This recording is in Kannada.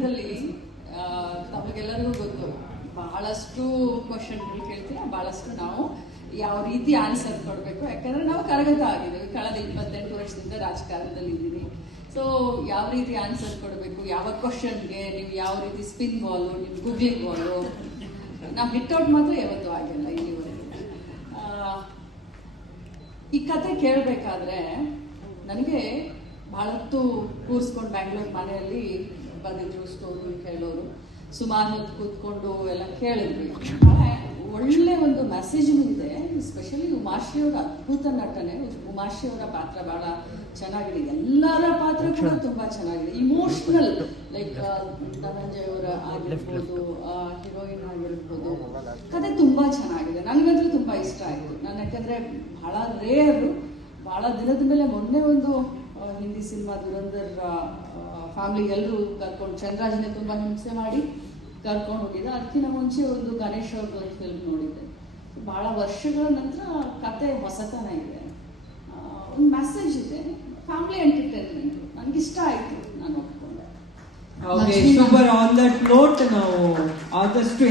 ರಾಜಕಾರಣದಲ್ಲಿ ತಮಗೆಲ್ಲರಿಗೂ ಗೊತ್ತು, ಬಹಳಷ್ಟು ಕ್ವಶನ್ಗಳು ಕೇಳ್ತೀರಾ, ಬಹಳಷ್ಟು ನಾವು ಯಾವ ರೀತಿ ಆನ್ಸರ್ ಕೊಡಬೇಕು. ಯಾಕಂದ್ರೆ ನಾವು ಕರಗತ ಆಗಿದ್ದೀವಿ, ಕಳೆದ 28 ವರ್ಷದಿಂದ ರಾಜಕಾರಣದಲ್ಲಿ ಇದ್ದೀವಿ. ಸೊ ಯಾವ ರೀತಿ ಆನ್ಸರ್ ಕೊಡಬೇಕು, ಯಾವ ಕ್ವಶನ್ಗೆ ನೀವು ಯಾವ ರೀತಿ ಸ್ಪಿನ್ ಬಾಲು, ನಿಮ್ಮ ಗೂಗ್ಲಿಂಗ್ ಬಾಲು, ನಾವು ಹಿಟ್ಔಟ್ ಮಾತ್ರ ಯಾವತ್ತೂ ಆಗಿಲ್ಲ ಇಲ್ಲಿವರೆಗೂ. ಈ ಕತೆ ಕೇಳಬೇಕಾದ್ರೆ ನನಗೆ ಬಹಳತ್ತು ಕೂರಿಸ್ಕೊಂಡು ಬ್ಯಾಂಗ್ಳೂರ್ ಮನೆಯಲ್ಲಿ ಬಂದಿದ್ರು ಸ್ಟೋರಿ ಕೇಳೋರು, ಸುಮಾರು ಹೊತ್ತು ಕೂತ್ಕೊಂಡು ಎಲ್ಲ ಕೇಳಿದ್ವಿ. ಒಳ್ಳೆ ಒಂದು ಮೆಸೇಜ್ ಇದೆ. ಎಸ್ಪೆಷಲಿ ಉಮಾಶ್ರೀಯವರ ಅದ್ಭುತ ನಟನೆ, ಉಮಾಶ್ರೀಯವರ ಪಾತ್ರ ಬಹಳ ಚೆನ್ನಾಗಿದೆ, ಎಲ್ಲರ ಪಾತ್ರ ಕೂಡ ತುಂಬಾ ಚೆನ್ನಾಗಿದೆ. ಇಮೋಷನಲ್, ಲೈಕ್ ಧನಂಜಯ್ ಅವರ ಆಗಿರ್ಬೋದು, ಹೀರೋಯಿನ್ ಆಗಿರ್ಬೋದು, ಕತೆ ತುಂಬಾ ಚೆನ್ನಾಗಿದೆ. ನನಗಂತೂ ತುಂಬಾ ಇಷ್ಟ ಆಯಿತು. ನಾನು ಯಾಕಂದ್ರೆ ಬಹಳ ರೇರು, ಬಹಳ ದಿನದ ಮೇಲೆ ಮೊನ್ನೆ ಒಂದು ಹಿಂದಿ ಸಿನಿಮಾ ದುರಂಧರ್ ಫ್ಯಾಮಿಲಿ ಎಲ್ಲರೂ ಕರ್ಕೊಂಡು, ಚಂದ್ರಾಜನೇ ತುಂಬಾ ಹಿಂಸೆ ಮಾಡಿ ಕರ್ಕೊಂಡು ಹೋಗಿದ್ದೆ. ಅದಕ್ಕಿಂತ ಮುಂಚೆ ಒಂದು ಗಣೇಶ್ ಅವ್ರದ್ದು ಫಿಲ್ಮ್ ನೋಡಿದ್ದೆ. ಬಹಳ ವರ್ಷಗಳ ನಂತರ ಕತೆ ಹೊಸತನ ಇದೆ, ಒಂದು ಮೆಸೇಜ್ ಇದೆ, ಫ್ಯಾಮಿಲಿ ಎಂಟರ್ಟೈನ್ಮೆಂಟ್. ನನಗಿಷ್ಟ ಆಯ್ತು, ನಾನು ಒಪ್ಕೊಂಡೆ. ಸೂಪರ್. ಆನ್ ದಟ್ ನೋಟ್ ನಾವು ಆದಷ್ಟು